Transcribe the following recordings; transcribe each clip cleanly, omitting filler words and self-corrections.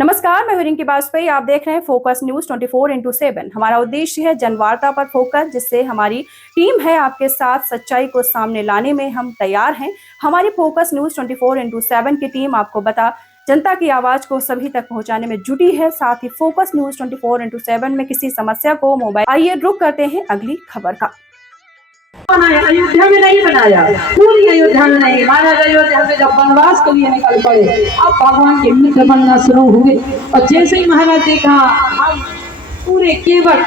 नमस्कार, मैं हूं रिंकी वाजपेयी। आप देख रहे हैं फोकस न्यूज 24/7। हमारा उद्देश्य है जनवार्ता पर फोकस, जिससे हमारी टीम है आपके साथ सच्चाई को सामने लाने में हम तैयार हैं। हमारी फोकस न्यूज 24/7 की टीम आपको जनता की आवाज को सभी तक पहुंचाने में जुटी है। साथ ही फोकस न्यूज 24/7 में किसी समस्या को मोबाइल आइए रुक करते हैं अगली खबर का। अयोध्या में नहीं बनाया, पूरी अयोध्या में नहीं। महाराज अयोध्या से जब वनवास के लिए निकल पड़े, अब भगवान के मित्र बनना शुरू हुए। और जैसे ही महाराज देखा हम पूरे केवल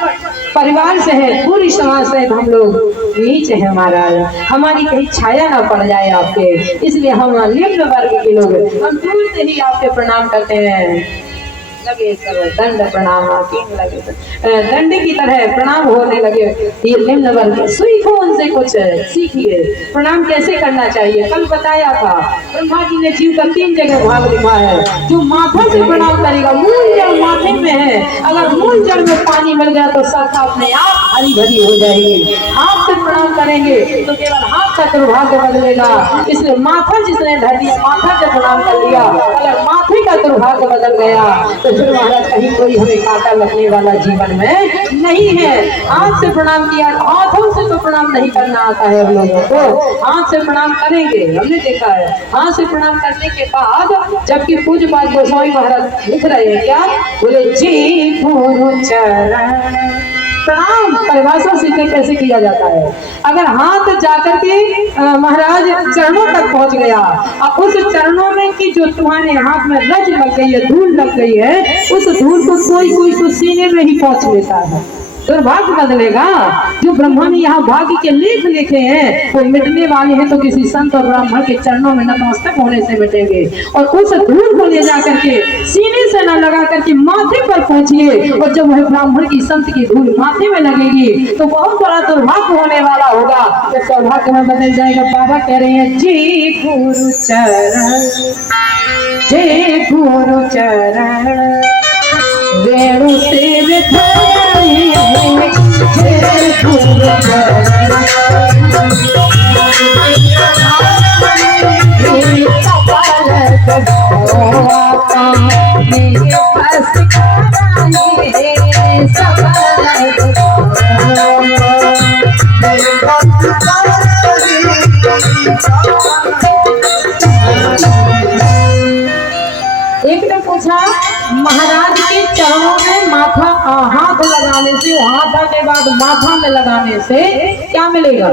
परिवार से है, पूरी समाज से हम लोग नीच है महाराज, हमारी कहीं छाया ना पड़ जाए आपके, इसलिए हम निम्न वर्ग के लोग हम दूर से ही आपके प्रणाम करते हैं। लगे दंड प्रणाम लगे दंड की तरह प्रणाम होने लगे। ये निम्न वर्ग सीखो, उनसे कुछ सीखिए, प्रणाम कैसे करना चाहिए। कल बताया था ब्रह्मा जी ने जीव का 3 जगह भाग लिखा है। जो माथा से प्रणाम करेगा, मूल जड़ माथे में है, अगर मूल जड़ में पानी मिल गया तो शाखा अपने आप हरी भरी हो जाएगी। हाथ से प्रणाम करेंगे तो केवल हाथ का दुर्भाग्य बदलेगा, इसलिए माथा जिसने धर दिया, माथा से प्रणाम कर लिया, अगर माथे का दुर्भाग्य बदल गया तो फिर महाराज कहीं कोई हमें कांटा लगने वाला जीवन में नहीं है। हाथ से प्रणाम किया, हाथों से तो प्रणाम नहीं करना आता है हम लोगों को, हाथ से प्रणाम करेंगे। हमने देखा है हाथ से प्रणाम करने के बाद जबकि पूज्य पाद गोस्वामी महाराज लिख रहे हैं, क्या बोले, जी गुरु चरण प्रणाम परिभाषा सीखे कैसे किया जाता है। अगर हाथ जाकर के महाराज चरणों तक पहुंच गया और उस चरणों में की जो तुम्हारे हाथ में रज लग गई है, धूल लग गई है, उस धूल को कोई तो सीने में ही पहुंच लेता है, दुर्भाग्य बदलेगा। जो ब्रह्मा ने यहाँ भाग्य के लेख लिखे हैं वो मिटने वाले हैं, तो किसी संत और ब्राह्मण के चरणों में नतमस्तक होने से मिटेंगे। और उस धूल को ले जा करके सीने से न लगा करके माथे पर पहुंचिए, और जब वह ब्राह्मण की संत की धूल माथे में लगेगी तो बहुत बड़ा दुर्भाग्य होने वाला होगा, तो सौभाग्य में बदल जाएगा। बाबा कह रहे हैं, जी गुरु चरण, जय गुरु चरण वेणु से एक ने पूछा, महाराज के चरणों में माथा हाथ लगाने से, हाथ के बाद माथा में लगाने से क्या मिलेगा?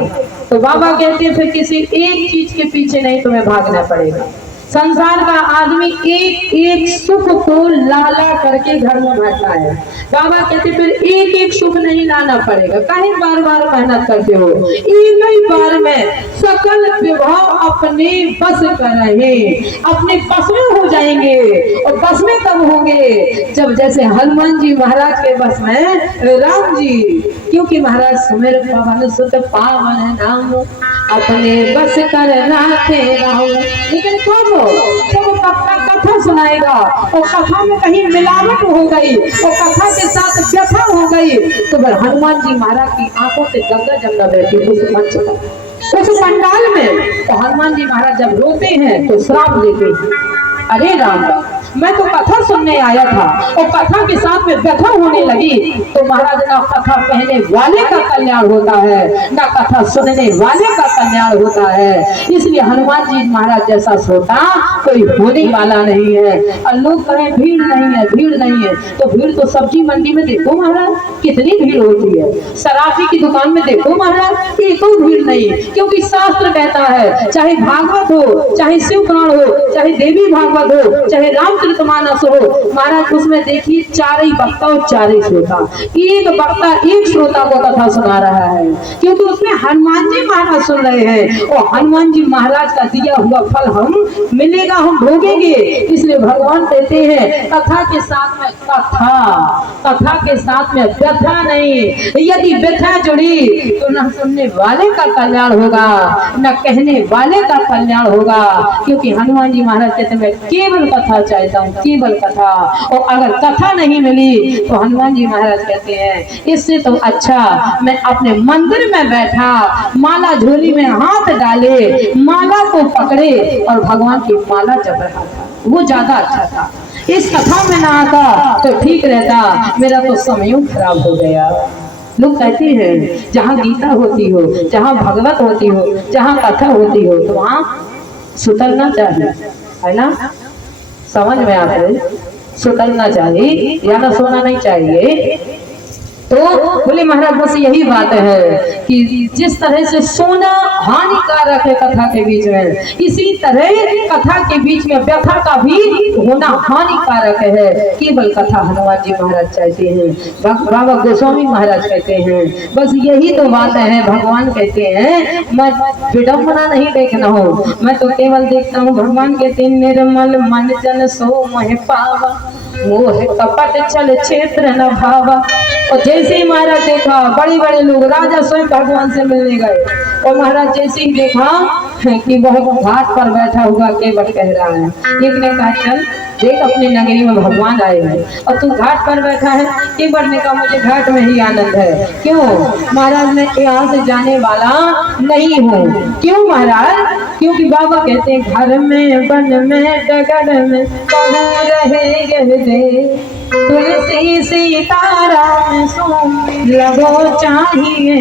तो बाबा कहते हैं फिर किसी एक चीज के पीछे नहीं तुम्हें भागना पड़ेगा। संसार का आदमी एक एक सुख को लाला करके घर में बैठा है। बाबा कहते फिर एक एक सुख नहीं लाना पड़ेगा, कहीं बार बार मेहनत करते हो, एक ही बार में सकल विभव अपने बस कर रहे, अपने बस में हो जाएंगे। और बस में कब होंगे? जब जैसे हनुमान जी महाराज के बस में राम जी, क्योंकि महाराज सुमेर पवन सुत पावन नाम अपने बस कर राखे राम। लेकिन कब? जब कथा सुनाएगा और कथा में कहीं मिलावट हो गई और कथा के साथ व्यथा हो गई तो फिर हनुमान जी महाराज की आंखों से गंगा जमुना बहती उस मंच पर, उस पंडाल में। तो हनुमान जी महाराज जब रोते हैं तो श्राप देते हैं, अरे राम मैं तो कथा सुनने आया था और कथा के साथ में व्यथा होने लगी। तो महाराज ना कथा कहने वाले का कल्याण होता है, ना कथा सुनने वाले का कल्याण होता है। इसलिए हनुमान जी महाराज जैसा श्रोता कोई होने वाला नहीं है। और लोग कहें भीड़ नहीं है, भीड़ नहीं है, तो भीड़ तो सब्जी मंडी में देखो महाराज कितनी भीड़ होती है, सराफी की दुकान में देखो महाराज एक भीड़ नहीं। क्योंकि शास्त्र कहता है चाहे भागवत हो, चाहे शिव पुराण हो, चाहे देवी भागवत हो, चाहे रामचरितमानस हो, महाराज उसमें देखिए चार ही वक्ता और चार ही श्रोता, एक वक्ता एक श्रोता को कथा सुना रहा है, क्योंकि उसमें हनुमान जी महाराज सुन रहे हैं और हनुमान जी महाराज का दिया हुआ फल हम मिलेगा, हम भोगेंगे। इसलिए भगवान कहते हैं कथा के साथ में कथा के साथ में व्यथा नहीं। यदि व्यथा जुड़ी तो न सुनने वाले का कल्याण होगा, न कहने वाले का कल्याण होगा। क्योंकि हनुमान जी महाराज कहते हैं केवल कथा चाहता हूँ, केवल कथा। और अगर कथा नहीं मिली तो हनुमान जी महाराज कहते हैं इससे तो अच्छा मैं अपने मंदिर में बैठा, माला झोली में हाथ डाले, माला को पकड़े और भगवान की माला जप रहा था, वो ज्यादा अच्छा था। इस कथा में ना आता तो ठीक रहता, मेरा तो समय खराब हो गया। लोग कहते हैं जहाँ गीता होती हो, जहाँ भगवत होती हो, जहाँ कथा होती हो तो वहाँ सुतरना चाहिए, है ना? समझ में आता है? सुतरना चाहिए, ज्यादा सोना नहीं चाहिए। तो बोले महाराज बस यही बात है कि जिस तरह से सोना हानिकारक है कथा के बीच में, इसी तरह कथा के बीच में व्यथा का भी होना हानिकारक है। केवल कथा हनुमान जी महाराज चाहते हैं, बाबा गोस्वामी महाराज कहते हैं, बस यही तो बात है। भगवान कहते हैं मैं विडम्बना नहीं देखना हो, मैं तो केवल देखता हूँ। भगवान कहते हैं निर्मल मन जन सो मोह पावा, मोह कपट छल क्षेत्र न भावा। और जैसे ही महाराज देखा बड़े बड़े लोग, राजा स्वयं भगवान से मिलने गए, और महाराज जैसे ही देखा कि वह घाट पर बैठा हुआ केवट कह रहा है, एक ने कहा चल देख अपनी नगरी में भगवान आए हैं और तू घाट पर बैठा है। केवट ने कहा मुझे घाट में ही आनंद है। क्यों महाराज? मैं यहाँ से जाने वाला नहीं हूँ। क्यों महाराज? क्योंकि बाबा कहते हैं घर में वन में डगर में कहूँ रहे दे, तुलसी सीताराम सो लगो चाहिए।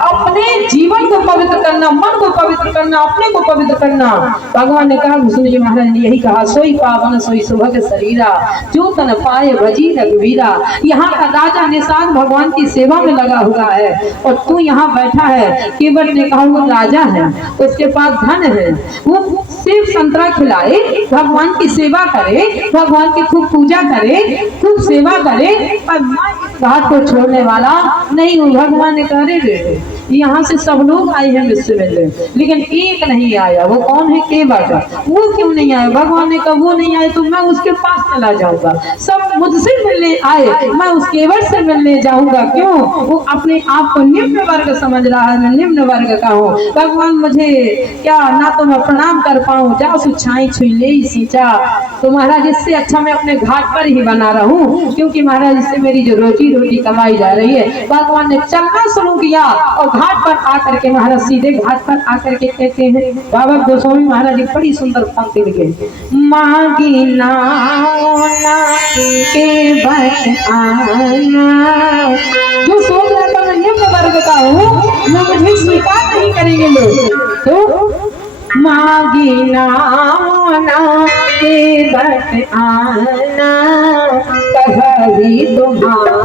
अपने जीवन को पवित्र करना, मन को पवित्र करना, अपने को पवित्र करना। भगवान ने कहा, कृष्ण जी महाराज ने यही कहा, सोई पावन सोई सुभग शरीरा, जो तन पाए भजी रघुवीरा। यहाँ का राजा निषाद भगवान की सेवा में लगा हुआ है और तू यहाँ बैठा है। केवट ने कहा वो राजा है, उसके पास धन है, वो सिर्फ संतरा खिलाए, भगवान की सेवा करे, भगवान की खूब पूजा करे, खूब सेवा करे, पर मैं इस घाट को छोड़ने वाला नहीं हूँ। भगवान ने कहा रे यहाँ से सब लोग आए हैं मुझसे मिलने, लेकिन एक नहीं आया। वो कौन है? केवट। वो क्यों नहीं आया? भगवान ने कहा वो नहीं आए तो मैं उसके पास चला जाऊंगा। सब मुझसे मिलने आए, मैं उस केवट से मिलने जाऊंगा। क्यों? वो अपने आप को निम्न वर्ग समझ रहा है, मैं निम्न वर्ग का हूँ। भगवान मुझे क्या ना तो मैं प्रणाम कर पाऊँ, जा सुछाई छुई ले सींचा। तो महाराज इससे अच्छा मैं अपने घाट पर ही बना रहूं, क्योंकि महाराज इससे मेरी जो रोटी कमाई जा रही है। भगवान ने चलना शुरू किया और घाट पर आकर के महाराज सीधे घाट पर आकर के कहते हैं, बाबा गोस्वामी महाराज एक बड़ी सुंदर पंक्ति लिखे, मांगी नाना के बट आना। जो सोच रहा था मैं निम्न वर्ग का हूँ, मैं मुझे स्वीकार नहीं करेंगे लोग, तो मांगी नाना के बट आना, कभी तुम्हारा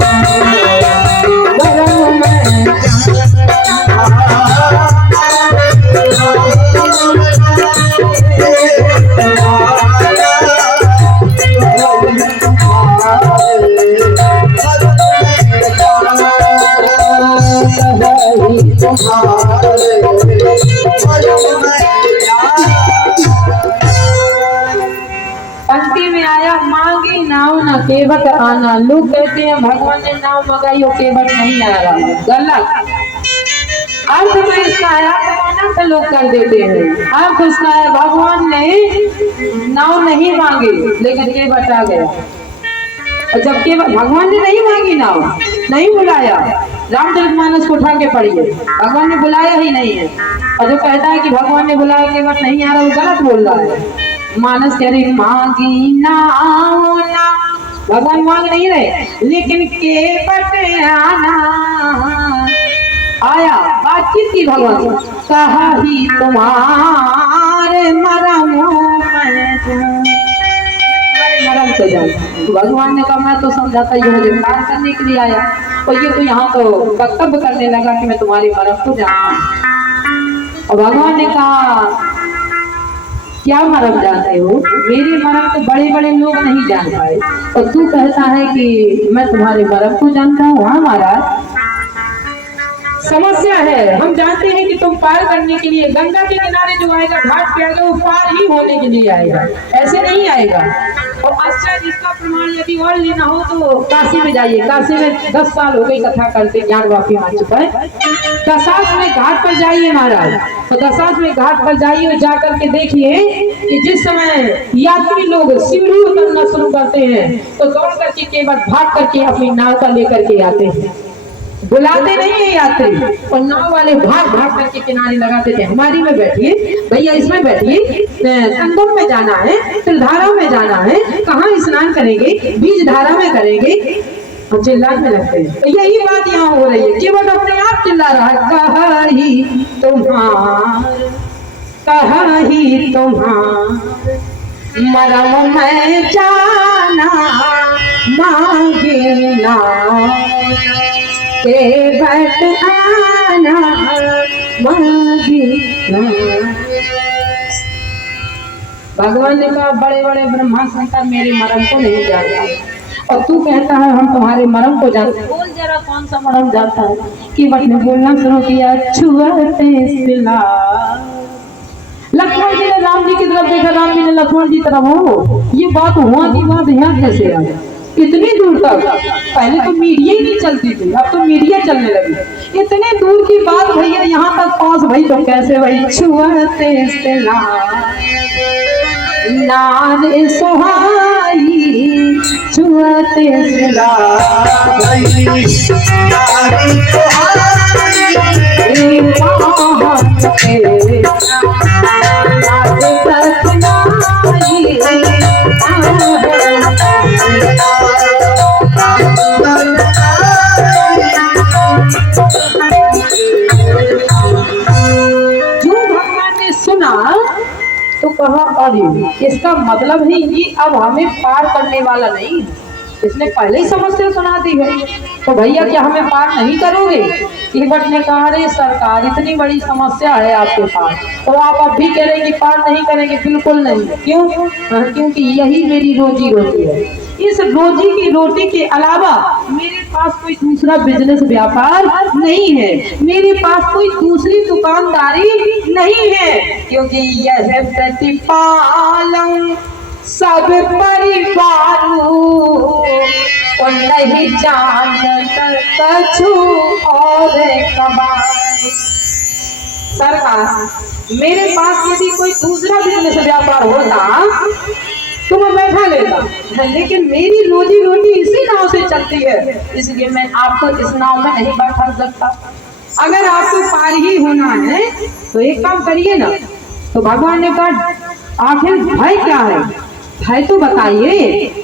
पंक्ति में आया मांगी नाव ना केवट आना। लोग कहते हैं भगवान ने नाव मंगाई और केवट नहीं आ रहा, गलत। अर्थ तो इसका है, अर्थ लोग कर देते हैं। अर्थ उसका है भगवान ने नाव नहीं मांगी लेकिन केवट आ गया। और जब केवट भगवान ने नहीं मांगी नाव, नहीं बुलाया, रामचरितमानस को उठा के पढ़िए, भगवान ने बुलाया ही नहीं है। और जो कहता है कि भगवान ने बुलाया केवट नहीं आ रहा, वो गलत बोल रहा है। मानस कह रही मांगी नाव ना, भगवान मांग नहीं रहे, लेकिन केवट आना आया। बातचीत की भगवान, कहा ही तुम्हारे मरम से जाए। तो भगवान ने कहा मैं तो समझाता ये मुझे प्यार करने के लिए आया, और ये तो यहाँ तो वक्तव्य करने लगा कि मैं तुम्हारी मरम को जानता हूँ। और भगवान ने कहा क्या मरम जानते हो? मेरी मरम तो बड़े बड़े लोग नहीं जान पाए, और तू कहता है कि मैं तुम्हारे मरम को जानता हूँ। हाँ महाराज, समस्या है। हम जानते हैं कि तुम पार करने के लिए गंगा के किनारे जो आएगा, घाट पे आएगा, वो पार ही होने के लिए आएगा, ऐसे नहीं आएगा। और आश्चर्य इसका प्रमाण यदि और लेना हो तो काशी में जाइए। काशी में 10 साल हो गई कथा करते, ज्ञान वापी आ चुका है। दशाश्वमेध में घाट पर जाइए महाराज, तो दशाश्वमेध में घाट पर जाइए और जाकर के देखिए कि जिस समय यात्री लोग सीढ़ी उतरना शुरू करते हैं तो दौड़ करके केवल भाग करके अपनी नाव पर लेकर के आते हैं। बुलाते नहीं है यात्री, और नाव वाले भाग भाग करके किनारे लगाते थे, हमारी में बैठिए भैया, इसमें बैठिए, संगम में जाना है, त्रिधारा में जाना है, कहाँ स्नान करेंगे, बीज धारा में करेंगे, और चिल्लाने लगते हैं। तो यही बात यहाँ हो रही है, केवल अपने आप चिल्ला रहा है, कहीं तुम्हार मरम में जाना मांगे ना, बट आना मांगे ना। भगवान ने कहा, बड़े बड़े ब्रह्मा शंकर मेरे मरम को नहीं जानता, और तू कहता है हम तुम्हारे मरम को जानते। बोल जरा कौन सा मरम जानता है? कि बट ने बोलना शुरू किया, छुअते सिला। लक्ष्मण जी ने राम जी की तरफ देखा, राम जी ने लक्ष्मण जी तरफ, हो ये बात हुआ की बात यहाँ कैसे आ गई? इतनी दूर तक पहले तो मीडिया ही नहीं चलती थी, अब तो मीडिया चलने लगी। इतने दूर की बात भैया यहाँ तक पहुंच भाई, तो कैसे भाई? छुअते सिला नारे सोहाई, छुअते सिला तो कहा, अरे इसका मतलब है ये अब हमें पार करने वाला नहीं, इसने पहले ही समस्या सुना दी है, तो भैया क्या हमें पार नहीं करोगे? एक भट्ट ने कहा, अरे सरकार इतनी बड़ी समस्या है आपके पास, तो आप अब भी कह रहे हैं कि पार नहीं करेंगे? बिल्कुल नहीं। क्यों? क्योंकि यही मेरी रोजी रोटी है, इस रोजी की रोटी के अलावा मेरे पास कोई दूसरा बिजनेस व्यापार नहीं है, मेरे पास कोई दूसरी दुकानदारी नहीं है, क्योंकि यह प्रतिपालन सब परिवार और नहीं जानता कछु और कबार। सरकार, मेरे पास यदि कोई दूसरा बिजनेस व्यापार होता तो मैं बैठा लेता, लेकिन मेरी रोजी रोटी इसी नाव से चलती है, इसलिए मैं आपको इस नाव में नहीं बैठा सकता। अगर आपको पार ही होना है तो एक काम करिए ना। तो भगवान ने कहा, आखिर भय क्या है? भय तो बताइए,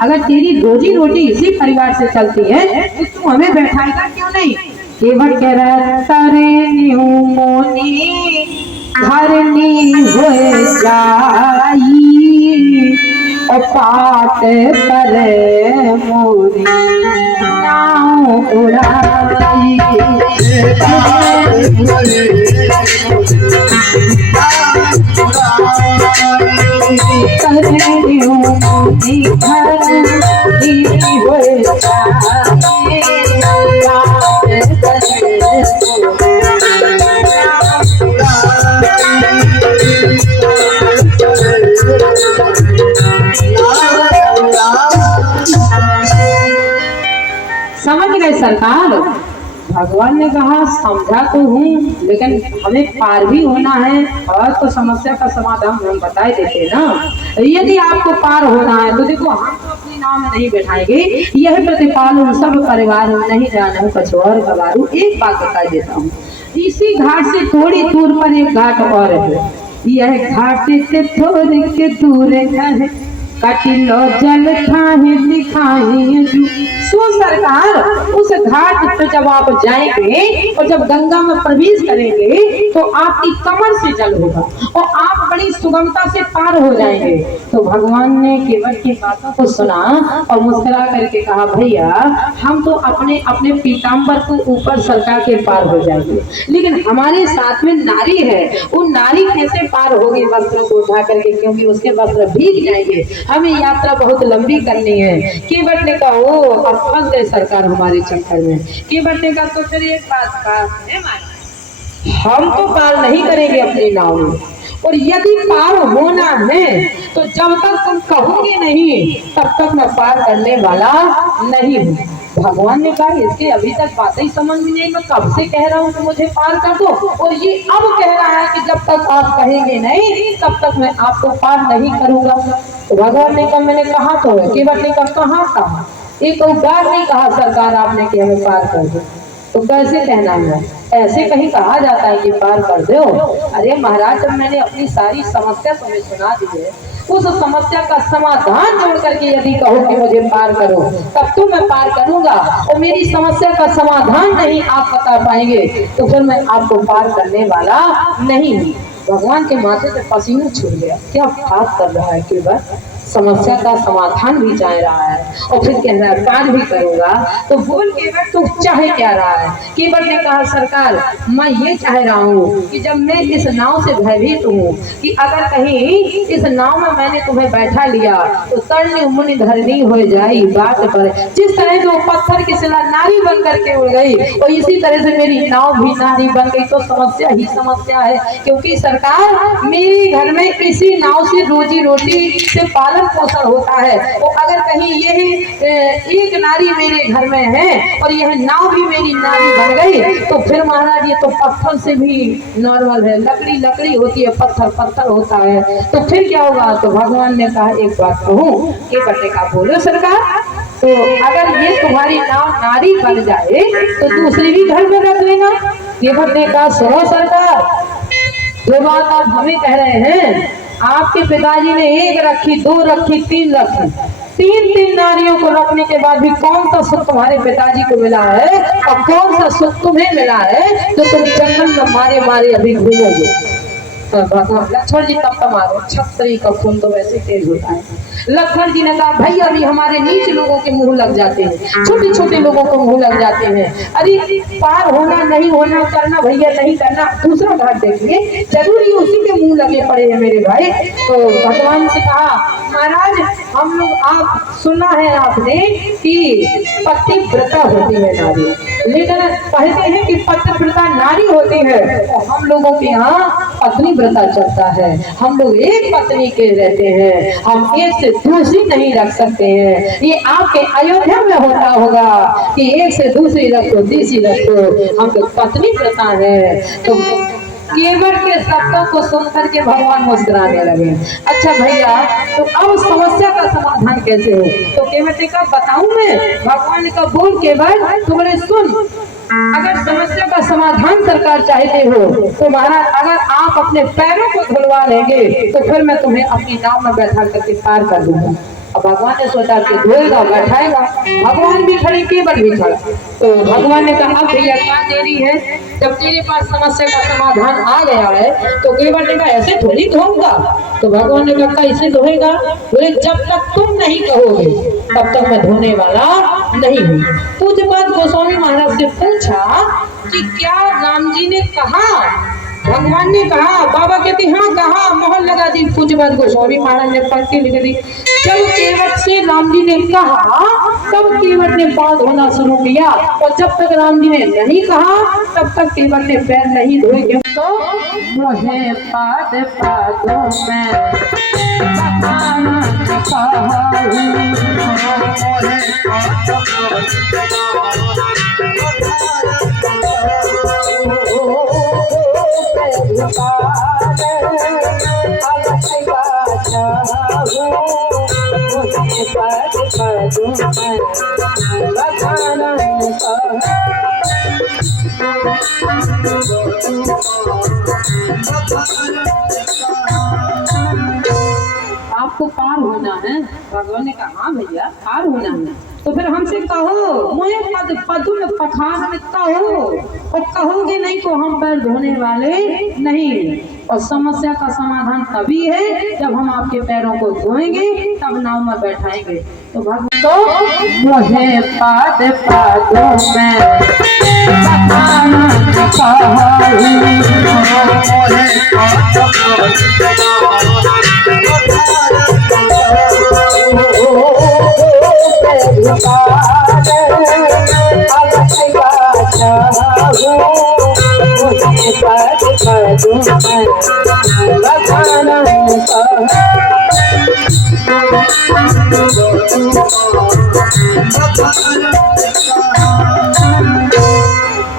अगर तेरी रोजी रोटी इसी परिवार से चलती है तो तू हमें बैठाएगा क्यों नहीं? केवल कह रहा है, तरे मोनी हरनी हो जाई और पात पर मोरी नाव उड़ाई। समझ गए सरकार? भगवान ने कहा, समझा तो हूँ, लेकिन हमें पार भी होना है, और तो समस्या का समाधान हम बता देते ना। यदि आपको पार होना है तो देखो, हम तो अपनी नाव में नहीं बैठाएंगे, यह प्रतिपालन सब परिवार नहीं जाना कछु और कबारू। एक बात बता देता हूँ, इसी घाट से थोड़ी दूर पर एक घाट और है, यह घाट से थोड़ी के दूर है, कटिलो जल ठाहे दिखाई। सो सरकार, उस घाट पर जब आप जाएंगे और जब गंगा में प्रवेश करेंगे तो आपकी कमर से जल होगा और आप बड़ी सुगमता से पार हो जाएंगे। तो भगवान ने केवट की बातों को सुना और मुस्कुरा करके कहा, भैया हम तो अपने अपने पीताम्बर को ऊपर सरका के पार हो जाएंगे, लेकिन हमारे साथ में नारी है, वो नारी कैसे पार होगी वस्त्रों को उठा करके, क्योंकि उसके वस्त्र भीग जाएंगे, हमें यात्रा बहुत लंबी करनी है। केवट ने कहा, ओ अब फंस गए सरकार हमारे चक्कर में। केवट ने कहा, तो फिर एक बात का हम तो पार नहीं करेंगे अपनी नाव में, और यदि पार होना है तो जब तक तुम कहोगे नहीं तब तक मैं पार करने वाला नहीं हूँ। भगवान ने कहा, इसके अभी तक बातें ही समझ में नहीं, मैं कब से कह रहा हूँ कि मुझे पार कर दो, और ये अब कह रहा है कि जब तक आप कहेंगे नहीं तब तक मैं आपको पार नहीं करूंगा। तो भगवान ने कहा, मैंने कहा तो है। केवट ने कहा, कहाँ? एक बार नहीं कहा सरकार आपने कि हमें पार कर दो। तो कैसे कहना है? ऐसे कहीं कहा जाता है कि पार कर दो? अरे महाराज, जब मैंने अपनी सारी समस्या तुम्हें सुना दी है, उस समस्या का समाधान जोड़ करके यदि कहो कि मुझे पार करो, तब तो मैं पार करूंगा। और मेरी समस्या का समाधान नहीं आप बता पाएंगे तो फिर मैं आपको पार करने वाला नहीं हूँ। भगवान के माथे से पसीना छूट गया। क्या बात कर रहा है कि बस समस्या का समाधान भी चाह रहा है और फिर कह रहा है पार भी करूंगा। तो बोल केवट तो चाहे क्या रहा है? केवट ने कहा सरकार, मैं ये चाह रहा हूँ कि जब मैं इस नाव से भयभीत हूँ कि अगर कहीं इस नाव में मैंने तुम्हें बैठा लिया तो तर्णी मुनि धरनी हो जाए बात पर। जिस तरह से वो पत्थर की शिला नारी बन करके उड़ गई और इसी तरह से मेरी नाव भी नारी बन गई। तो समस्या ही समस्या है, क्योंकि सरकार मेरे घर में इसी नाव से रोजी रोटी से पालन पोषण होता है। तो अगर कहीं यही एक नारी मेरे घर में है और यह नाव भी मेरी नारी बन गई तो फिर महाराज ये तो पत्थर से भी नॉर्मल है। लकड़ी लकड़ी होती है, पत्थर पत्थर होता है, तो फिर क्या होगा? तो भगवान ने कहा एक बात कहूँ, ये बटे का बोलो सरकार, तो अगर ये तुम्हारी नाव नारी बन जाए तो दूसरी भी घर में रख लेना। ये बटे का सुनो सरकार, जो बात आप हमें कह रहे हैं, आपके पिताजी ने एक रखी, दो रखी, तीन रखी, तीन नारियों को रखने के बाद भी कौन सा सुख तुम्हारे पिताजी को मिला है और कौन सा सुख तुम्हें मिला है जो तुम जंगल में मारे मारे अभी घूमोगे? भगवान लक्ष्मण जी तब मारो, छतरी का खून तो वैसे तेज होता है। लक्ष्मण जी ने कहा भैया अभी हमारे नीच लोगों के मुंह लग जाते हैं, छोटे छोटे लोगों को मुंह लग जाते हैं। अरे पार होना नहीं होना, करना भैया नहीं करना, दूसरा घाट देखिए, जरूरी उसी के मुंह लगे पड़े हैं मेरे भाई। तो भगवान से कहा महाराज हम लोग, आप सुना है आपने कि पतिव्रता होती है नारी, लेकिन कहते हैं कि पतिव्रता नारी होती है और हम लोगों के यहाँ पत्नी व्रता चलता है। हम लोग एक पत्नी के रहते हैं, हम एक से दूसरी नहीं रख सकते हैं। ये आपके अयोध्या में होता होगा कि एक से दूसरी रखो, तीसरी रखो, हम लोग पत्नी व्रता है। तो केवट के शब्दों को सुनकर के भगवान मुस्कुराने लगे। अच्छा भैया, तो अब समस्या का समाधान कैसे हो? तो केवट ने कहा बताऊं मैं? भगवान ने कहा बोल केवट, तुम्हारे सुन, अगर समस्या का समाधान सरकार चाहते हो तो महाराज अगर आप अपने पैरों को धुलवा लेंगे तो फिर मैं तुम्हें अपनी नाव में बैठा करके पार कर दूंगा। अब भगवान ने सोचा कि धोएगा बैठाएगा, भगवान भी खड़े, केवट भी खड़ा। तो भगवान ने कहा भैया क्या देरी है, जब तेरे पास समस्या का समाधान आ गया है तो केवट ने कहा ऐसे थोड़ी धोऊंगा। तो भगवान ने कहा कैसे धोएगा? बोले जब तक तुम नहीं कहोगे तब तक मैं धोने वाला नहीं हूँ। पूज्य बात गोस्वामी महाराज से पूछा कि क्या राम जी ने कहा? भगवान ने कहा, बाबा कहते हाँ कहा, मोहर लगा दी। पूज्य बात गोस्वामी महाराज ने पंक्ति लिख दी, जब केवट से राम जी ने कहा तब केवट ने पाँव धोना शुरू किया और जब तक राम जी ने नहीं कहा तब तक केवट ने पैर नहीं धोए। तो मुझे पाद पादों में आपको पार होना है। भगवान ने कहा हाँ भैया पार होना है, तो फिर हमसे कहो, मुझे पद पदुम पठान में कहो, और कहोगे नहीं तो हम पैर धोने वाले नहीं। और समस्या का समाधान तभी है जब हम आपके पैरों को धोएंगे, तब नाव में बैठाएंगे। तो भगवान तो मुझे पाद पादों में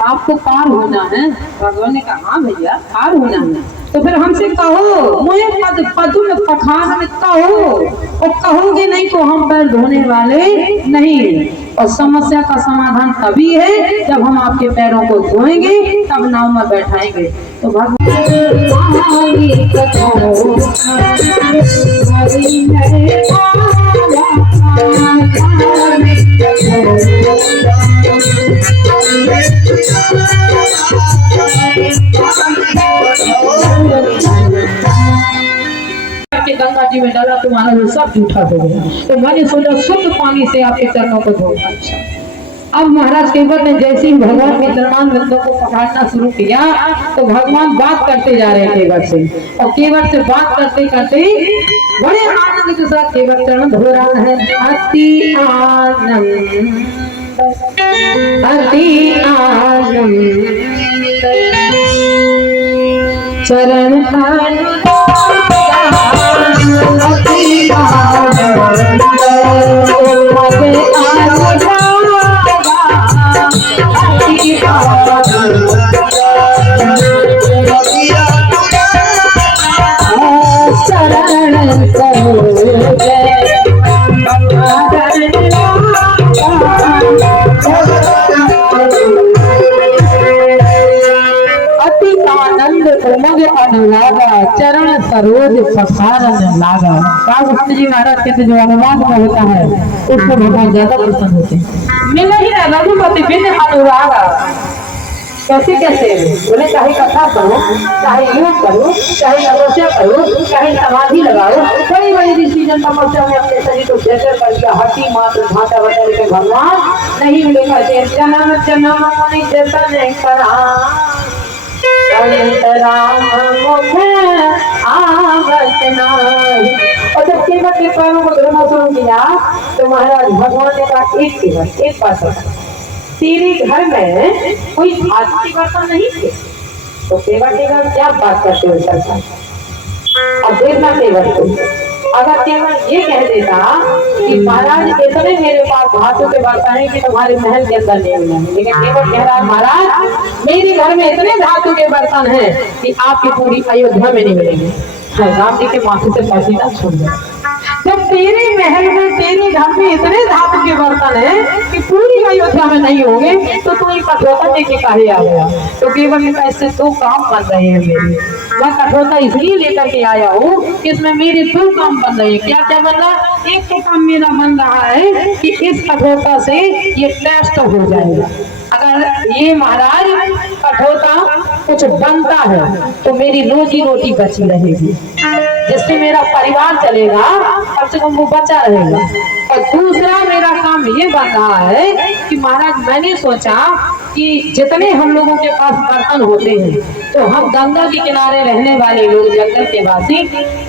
आपको पार होना है। भगवान ने कहा हाँ भैया पार होना है, तो फिर हमसे कहो मुझे पद पदुम पखार कहो, और कहोगे नहीं तो हम पैर धोने वाले नहीं। और समस्या का समाधान तभी है जब हम आपके पैरों को धोएंगे, तब नाव में बैठाएंगे। तो गंगा जी में डाला, तुम्हारा वो सब झूठा हो गया। तो मैंने सोचा शुद्ध पानी से आपके चरणों को धोना। अब महाराज केवट ने जैसे ही भगवान के चरणान बंदों को पकड़ना शुरू किया, तो भगवान बात करते जा रहे केवट से, और केवट से बात करते करते बड़े आनंद के साथ केवट चरण धो रहा है। अति आनंद अति आनंद चरण चरण सरोज पसारन लागा। कागभट्ट जी महाराज कहते जो अनुवाद में होता है उसको भगवान ज्यादा प्रसन्न होते हैं। मिला ही ना रघुपति बिन अनुरागा। कैसे कैसे बोले, चाहे कथा करो, चाहे योग करो, चाहे तपस्या करो, चाहे समाधि लगाओ, बड़ी बड़ी डिसीजन तपस्या में अपने शरीर को जैसे कर दिया, हड्डी मात्र भाटा बदल के भगवान नहीं मिले कहते जन्म जन्म मुनि जतन करा राम मुझे आवत नाही। और जब केवट के पैरों को धोना शुरू किया तो महाराज भगवान ने कहा एक बात, तेरे घर में कोई धातु के बर्तन नहीं थे? तो केवट के घर क्या बात करते हो सरकार? अब देखना केवट को, अगर केवट ये कह देता कि महाराज इतने मेरे पास धातु के बर्तन हैं कि तुम्हारे महल के अंदर नहीं मिलेंगे, लेकिन केवट कह रहा है महाराज मेरे घर में इतने धातु के बर्तन हैं कि आपकी पूरी अयोध्या में नहीं मिलेंगे। राम जी के माथे से पसीना छूट गया। जब तेरे महल में तेरे घर में इतने धातु के बर्तन हैं कि पूरी अयोध्या में नहीं होंगे, तो तू ये कठोरता लेके काहे आ गया? तो केवल ने कहा इससे दो काम बन रहे हैं मेरे। मैं कठोरता इसलिए लेकर के आया हूँ कि इसमें मेरे दो काम बन रहे हैं। क्या क्या बन रहा? एक तो काम मेरा बन रहा है कि इस कठोरता से ये टेस्ट हो जाएगा। अगर ये महाराज कठोरता कुछ बनता है तो मेरी रोजी रोटी बची रहेगी, जिससे मेरा परिवार चलेगा, कम से कम वो बचा रहेगा। और दूसरा मेरा काम ये बन रहा है कि महाराज मैंने सोचा कि जितने हम लोगों के पास बर्तन होते हैं, तो हम गंगा के किनारे रहने वाले लोग जंगल के वासी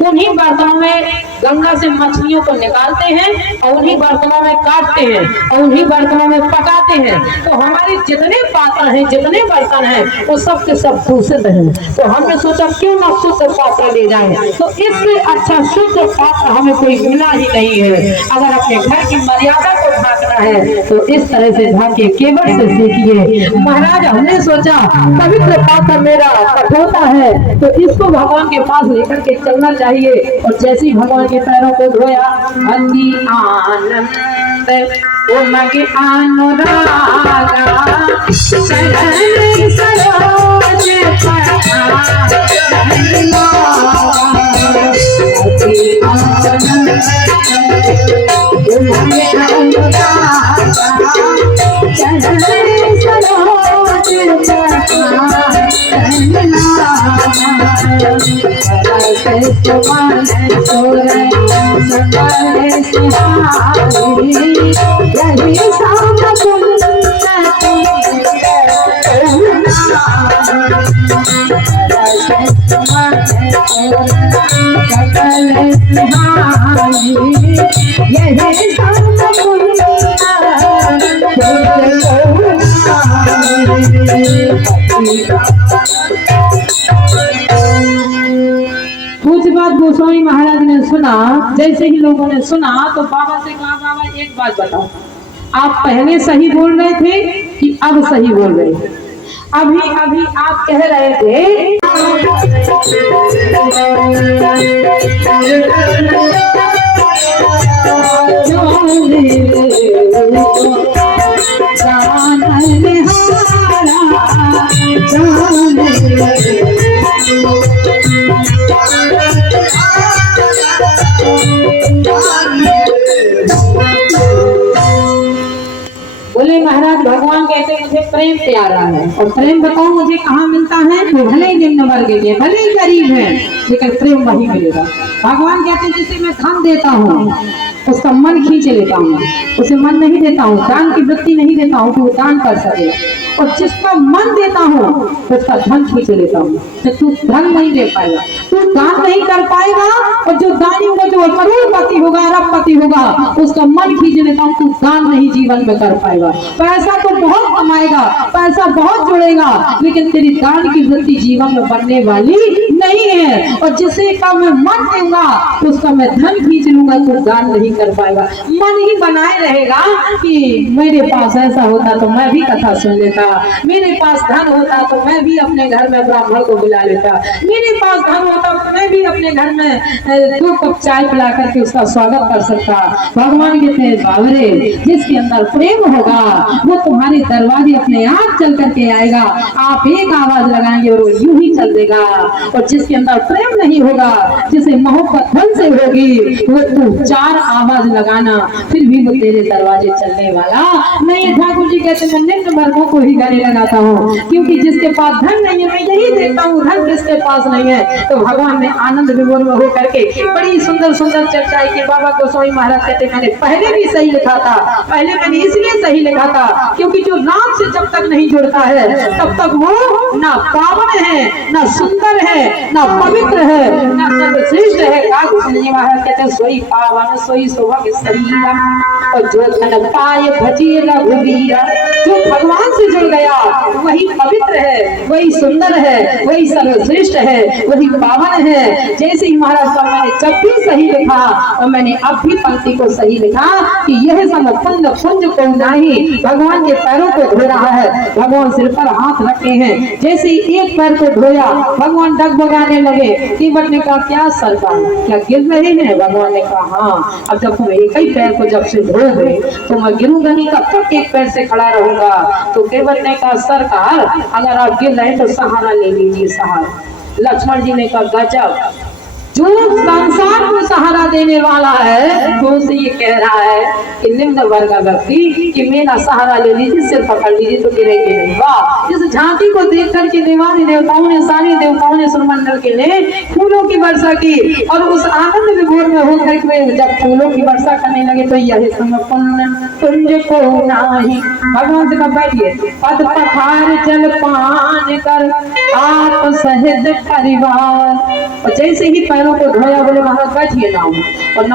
उन्हीं बर्तनों में गंगा से मछलियों को निकालते हैं और उन्हीं बर्तनों में काटते हैं और उन्हीं बर्तनों में पकाते हैं। तो हमारे जितने पात्र हैं, जितने बर्तन हैं, वो सब के सब दूषित हैं। तो हमने सोचा क्यों ना शुद्ध पात्र ले जाएं। तो इससे अच्छा शुद्ध पात्र हमें कोई मिला ही नहीं है। अगर अपने घर की मर्यादा को ढांकना है तो इस तरह से ढांके, केवट से सीखिए। महाराज हमने सोचा पवित्र पात्र मेरा कठोरता है तो इसको भगवान के पास लेकर के चलना चाहिए। और जैसे ही भगवान के पैरों को धोया, अति आनंद उमगे अनुरागा चरण सरोज पखारन अति आनंद उमगे अनुरागा चरण सरोज पूज्य बात गोस्वामी महाराज ने सुना। जैसे ही लोगों ने सुना तो बाबा से कहा, बाबा एक बात बताओ, आप पहले सही बोल रहे थे कि अब सही बोल रहे थे? अभी अभी आप कह रहे थे बोले महाराज भगवान कहते मुझे प्रेम प्यारा है, और प्रेम बताओ मुझे कहाँ मिलता है? तो भले ही निम्न वर्ग के, भले ही गरीब है, लेकिन प्रेम वही मिलेगा। भगवान कहते जिसे मैं धन देता हूँ उसका मन खींच लेता हूँ, उसे मन नहीं देता हूँ, दान की वृत्ति नहीं देता हूँ कि वो दान कर सके, और जिसका मन देता हूँ उसका धन खींच लेता हूँ। तो तू धन नहीं दे पाएगा, तू दान नहीं कर पाएगा, और जो दानी होगा, जो करोड़पति होगा, अरबपति होगा, उसका मन खींच लेता हूँ, तू दान नहीं जीवन में कर पाएगा। पैसा तो बहुत कमाएगा, पैसा बहुत जुड़ेगा, लेकिन तेरी दान की वृत्ति जीवन में बनने वाली नहीं है। और जिसे का मैं मन दूंगा उसका मैं धन खींच लूंगा, तो दान नहीं कर पाएगा। मन ही बनाए रहेगा कि मेरे पास ऐसा होता तो मैं भी कथा सुन लेता, मेरे पास धन होता तो मैं भी अपने घर में ब्राह्मण को बुला लेता, मेरे पास धन होता तो मैं भी अपने घर में 2 कप चाय पिला करके उसका स्वागत कर सकता। भगवान कहते हैं बाबरे, जिसके अंदर प्रेम होगा वो तुम्हारे दरवाजे अपने आप चल करके आएगा, आप एक आवाज लगाएंगे और वो यूं ही चल देगा। और जिसके अंदर प्रेम नहीं होगा, जिसे मोहब्बत धन से होगी, वो तू 4 आवाज लगाना फिर भी वो तेरे दरवाजे चलने वाला नहीं। ठाकुर जी कहते मैं निम्न वर्गों को ही गले लगाता हूँ, क्योंकि जिसके पास धन नहीं है मैं यही देखता हूँ धन किसके पास नहीं है। तो भगवान ने आनंद विभोर में होकर के बड़ी सुंदर सुंदर चर्चाएं की। बाबा गोस्वामी महाराज कहते मैंने पहले भी सही लिखा था, पहले मैंने इसलिए सही लिखा था क्योंकि जो नाम से जब तक नहीं जुड़ता है तब तक वो ना पावन है, ना सुंदर है, ना पवित्र है, ना सर्वश्रेष्ठ है। महाराज कहते सोई पावन सोई सोभग शरीर, और जो धन पाए भजिए रघुवीर। जो भगवान से जुड़ गया वही पवित्र है, वही सुंदर है, वही सर्वश्रेष्ठ है, वही पावन है। जैसे ही महाराज साहब मैंने जब भी सही लिखा और मैंने अब भी पंक्ति को सही लिखा कि यह सब कुंज कुंज को नहीं, भगवान के पैरों को धो रहा है। भगवान सिर पर हाथ रखे हैं, जैसे ही एक पैर को धोया भगवान डगमगाने लगे। केवट ने कहा क्या सरकार क्या गिर रहे हैं? भगवान ने कहा हाँ, अब जब तुम एक ही पैर को जब से धोगे तो मैं गिरूंगा नहीं, कब तक एक पैर से खड़ा रहूंगा। तो केवट ने कहा सरकार अगर आप गिर रहे तो सहारा ले लीजिए सहारा। लक्ष्मण जी ने कहा गजब, जो संसार को सहारा देने वाला है तो उसे ये कह रहा है कि निम्न वर्ग व्यक्ति कि मेरा सहारा ले लीजिए, सिर पकड़ लीजिए तो गिरेंगे नहीं। वाह, इस झांकी को देख करके देवानी देवताओं ने सारे देवताओं ने सुरमंडल के लिए फूलों की वर्षा की, और उस आनंद विभोर में होकर के जब फूलों की वर्षा करने लगे तो यही कुंज को नाही। भगवान से कहा बैठिए, पद पठार जल पान कर आप सहित परिवार। और जैसे ही पैरों को धोया बोले महाराज बैठिए नाव, और